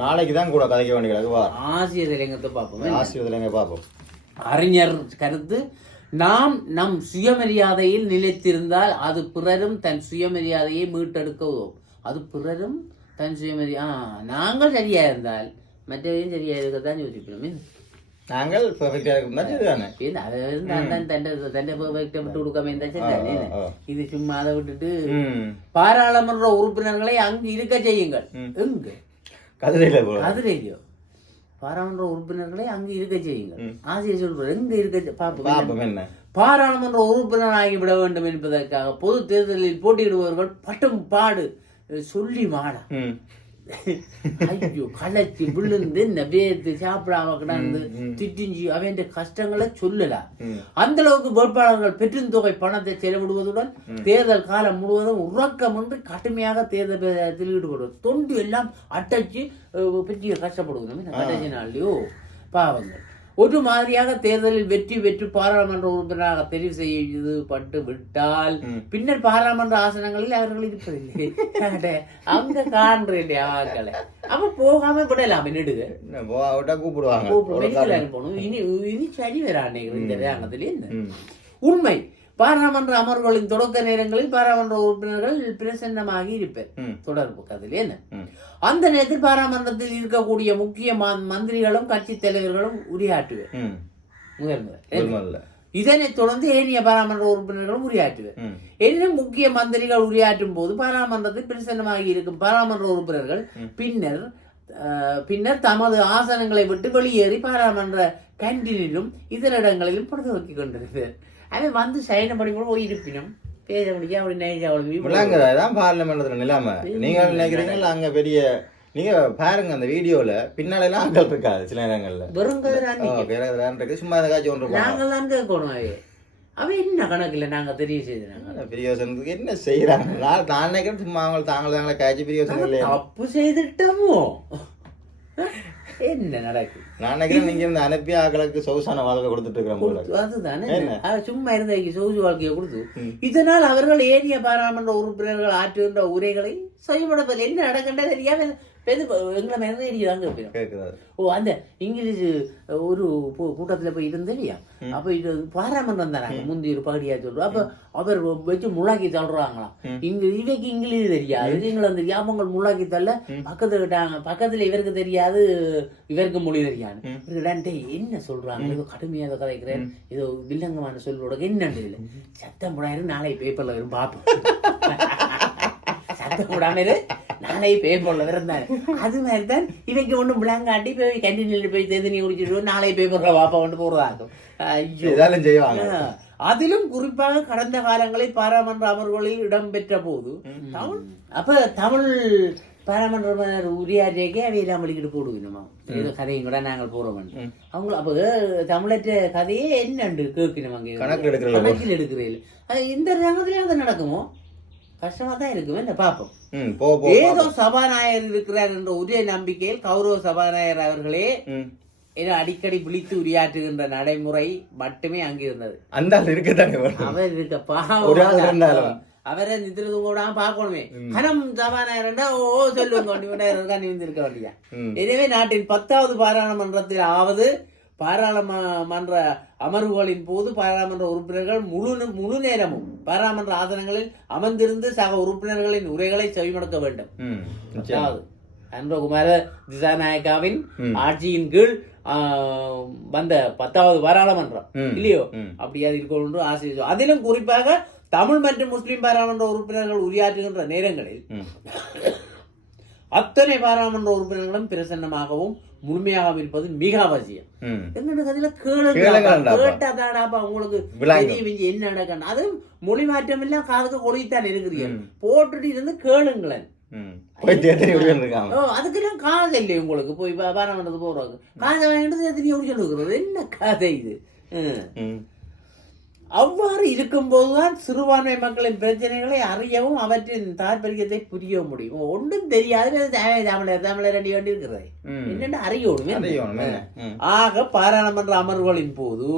நாளைக்கு தான் கூட கதைக்க வேண்டிய ஆசிரியர் தலையங்கத்தை பார்ப்போம். ஆசிரியர் தலைங்க பார்ப்போம். அறிஞர் கருத்து, நாம் நம் சுயமரியாதையில் நிலைத்திருந்தால் அது பிறரும் தன் சுயமரியாதையை மீட்டெடுக்க உதவும். அது பிறரும் தன் நாங்கள் சரியா இருந்தால் மற்றவரையும் சரியா இருக்கத்தான் யோசிப்போம். நாங்கள் பெர்ஃபெக்ட்டா இருக்கோம்னா சரிதானே. தண்டை பெர்ஃபெக்ட்டை விட்டு கொடுக்காம இருந்தா சரிதானே. இது சும்மா அதை விட்டுட்டு பாராளுமன்ற உறுப்பினர்களை அங்கு இருக்க செய்யுங்கள். எங்க கதிரையிலோ பாராளுமன்ற உறுப்பினர்களை அங்கு இருக்க செய்யுங்கள். ஆசிரியர் சொல்றாரு எங்க இருக்க பாப்போம். என்ன பாராளுமன்ற உறுப்பினர் ஆகிவிட வேண்டும் என்பதற்காக பொது தேர்தலில் போட்டியிடுபவர்கள் பட்டும் பாடு சொல்லி மாடா ஐயோ களைச்சி விழுந்து நெபேத்து சாப்பிடாம கிடந்து திட்டிஞ்சி அவன் கஷ்டங்களை சொல்லலாம். அந்த அளவுக்கு வேட்பாளர்கள் பெருந்தொகை பணத்தை செலவிடுவதுடன் தேர்தல் காலம் முழுவதும் உறக்கமின்றி கடுமையாக தேர்தல் பிரச்சாரத்தில் ஈடுபடுவது, தொண்டு எல்லாம் அட்டச்சு பெரிய கஷ்டப்படுவது கடைசி நாள்லயோ பாவங்கள். ஒரு மாதிரியாக தேர்தலில் வெற்றி பெற்று பாராளுமன்ற உறுப்பினராக தெரிவு செய்யப்பட்டு விட்டால் பின்னர் பாராளுமன்ற ஆசனங்களில் அவர்கள் இருப்பதில்லை. அங்க காண்ற இல்லையா ஆக்களை அப்ப போகாம விடலாம். நெடுக கூப்பிடுவாங்க போகணும். இனி சரி வரானே இந்த ரேங்கத்திலே உண்மை. பாராளுமன்ற அமர்வுகளின் தொடக்க நேரங்களில் பாராளுமன்ற உறுப்பினர்கள் பிரசன்னமாகி இருப்பர் தொடர்பு கதில் என்ன. அந்த நேரத்தில் பாராளுமன்றத்தில் இருக்கக்கூடிய முக்கிய மந்திரிகளும் கட்சி தலைவர்களும் உரையாற்றுவர் முதல். இதனைத் தொடர்ந்து ஏனைய பாராளுமன்ற உறுப்பினர்களும் உரையாற்றுவர். எனினும் முக்கிய மந்திரிகள் உரையாற்றும் போது பாராளுமன்றத்தில் பிரசன்னமாகி இருக்கும் பாராளுமன்ற உறுப்பினர்கள் பின்னர் தமது ஆசனங்களை விட்டு வெளியேறி பாராளுமன்ற கேண்டீனிலும் இதர இடங்களிலும் பொழுது வைக்கிக் கொண்டிருக்கிறார். அவன் வந்து சைன பண்ணி கூட போய் இருப்பினும் பேச முடியாது. அப்படி நைஜாதான் பார்லிமெண்ட்ல நிலைமை. நீங்க நினைக்கிறீங்களா அங்க பெரிய நீங்க பாருங்க அந்த வீடியோல பின்னால எல்லாம் ஆட்கள் இருக்காது. சில நேரங்கள்ல வெறும் சும்மா ஏதாச்சும் ஒன்று நாங்கள் தான் கேட்கணும். அவன் என்ன கணக்குல நாங்க தெரிய செய்தாங்க பிரியோசனத்துக்கு என்ன செய்யறாங்க. நான் நினைக்கிறேன் சும்மா அவங்க தாங்களே காய்ச்சி பிரியோசனம் தப்பு செய்துட்டோமோ என்ன நடக்கு. நான் நினைக்கிறேன் நீங்க இருந்து அனுப்பி ஆக்களுக்கு சொகுசான வாழ்க்கை கொடுத்துட்டு இருக்கிறோம். அதுதானே சும்மா இருந்த சொகுசு வாழ்க்கையை கொடுத்து இதனால் அவர்கள் ஏனைய பாராளுமன்ற உறுப்பினர்கள் ஆற்றுகின்ற உரைகளை செய்யப்படவில்லை. என்ன நடக்கின்ற தெரியாம எங்களை மேதான் கேட்போம். ஓ அந்த இங்கிலீஷ் ஒரு கூட்டத்துல போய் இருந்தேன் இல்லையா, அப்ப இது பாராளுமன்றம் தானே முந்தி ஒரு பகுதியா சொல்றோம். அப்ப அவர் வச்சு முள்ளாக்கி தள்ளுறாங்களாம். இவைக்கு இங்கிலீஷ் தெரியாது, நீங்களும் தெரியாது. அவங்க முள்ளாக்கி தள்ள பக்கத்துல விட்டாங்க. பக்கத்துல இவருக்கு தெரியாது, இவருக்கு மொழி தெரியாது. இவருக்கு என்ன சொல்றாங்க, ஏதோ கடுமையாக கதைக்கிறேன், ஏதோ வில்லங்கமான சொல்லோட என்னன்னு இல்லை. சத்தம் போடாயிரு நாளை பேப்பர்ல வரும் பார்ப்போம். சத்தம் போடாம நாளை பேப்பர்ல இருந்தாரு. அது மாதிரிதான் இவைக்கு ஒண்ணு விளங்காட்டி போய் கேண்டீன்ல போய் தேர்தல் குடிச்சிட்டு நாளை பேப்பர்ல வாப்பா கொண்டு போறதாகும். அதிலும் குறிப்பாக கடந்த காலங்களில் பாராளுமன்ற அமர்வுகளில் இடம்பெற்ற போது தமிழ் பாராளுமன்ற உரையாற்றியே அவையெல்லாம் வலிக்கிட்டு போடுவோம். ஏதோ கதையும் கூட நாங்கள் போறோம். அவங்க அப்ப தமிழற்ற கதையே என்னண்டு கேட்கணும். அங்கே கணக்கில் எடுக்கிறேன். இந்த ரங்கத்திலே அது நடக்குமோ கஷ்டமா தான் இருக்குமே. இந்த பாப்போம். ஏதோ சபாநாயகர் இருக்கிறார் என்ற ஒரே நம்பிக்கையில் கௌரவ சபாநாயகர் அவர்களே அடிக்கடி விழித்து உரையாற்றுகின்ற நடைமுறை மட்டுமே அங்கு இருந்தது. அந்த அவர் இருக்க பாவம் அவரை நித்திரது கூட பார்க்கணுமே. கனம் சபாநாயகர் ஓ சொல்லுங்க இருக்க வேண்டியா. எனவே நாட்டின் 10வது பாராளுமன்றத்தில் ஆவது பாராளுமன்ற அமர்வுகளின் போது பாராளுமன்ற உறுப்பினர்கள் முழு நேரமும் பாராளுமன்ற ஆசனங்களில் அமர்ந்திருந்து சக உறுப்பினர்களின் உரைகளை செவிமடுக்க வேண்டும். அன்பகுமார திசாநாயக்காவின் ஆட்சியின் கீழ் வந்த 10வது பாராளுமன்றம் இல்லையோ, அப்படியாது இருக்கணும் ஆசிரியர். அதிலும் குறிப்பாக தமிழ் மற்றும் முஸ்லிம் பாராளுமன்ற உறுப்பினர்கள் உரையாற்றுகின்ற நேரங்களில் அத்தனை பாராளுமன்ற உறுப்பினர்களும் பிரசன்னமாகவும் முழுமையாக இருப்பது மிக அவசியம். கேட்டாதாடாப்பா உங்களுக்கு என்ன நடக்கணும். அது மொழி மாற்றம் எல்லாம் காதுக்கு கொடுத்தான் இருக்கிறீர்கள். போட்டுட்டு இருந்து கேளுங்களேன். அதுக்கெல்லாம் காது இல்லை உங்களுக்கு. போய் பாராளுமன்றத்துக்கு போறாங்க காதை வாங்கிட்டு என்ன கதை இது. அவ்வாறு இருக்கும்போதுதான் சிறுபான்மை மக்களின் பிரச்சனைகளை அறியவும் அவற்றின் தாற்பயத்தை புரியவும் முடியும். ஒன்றும் தெரியாது தமிழர் அடி வேண்டி இருக்கிறது என்னென்ன அறியணும். ஆக பாராளுமன்ற அமர்வுகளின் போது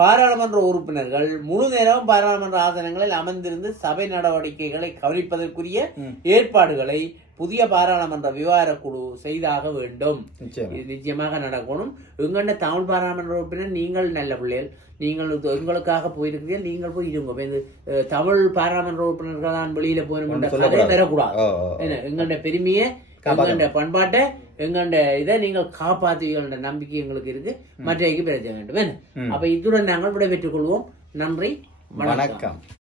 பாராளுமன்ற உறுப்பினர்கள் முழு நேரமும் பாராளுமன்ற ஆசனங்களில் அமர்ந்திருந்து சபை நடவடிக்கைகளை கவனிப்பதற்குரிய ஏற்பாடுகளை புதிய பாராளுமன்ற விவகார குழு செய்தாக வேண்டும். நிச்சயமா. இது நிச்சயமாக நடக்கணும். எங்கண்ட தமிழ் பாராளுமன்ற உறுப்பினர் நீங்கள் நல்ல பிள்ளைகள், நீங்கள் எங்களுக்காக போயிருக்கிறீர்கள், நீங்கள் போய் இருங்க. இது தமிழ் பாராளுமன்ற உறுப்பினர்கள் தான் வெளியில போகணும் கதையை வரக்கூடாது. எங்கண்ட பெருமையை, எங்கண்ட பண்பாட்டை, எங்கண்ட இதை நீங்கள் காப்பாற்றுவீர்கள் நம்பிக்கை எங்களுக்கு இருக்கு. மற்றைக்கு பிரச்சனை வேண்டும். அப்ப இத்துடன் நாங்கள் விடைபெற்றுக் கொள்வோம். நன்றி, வணக்கம்.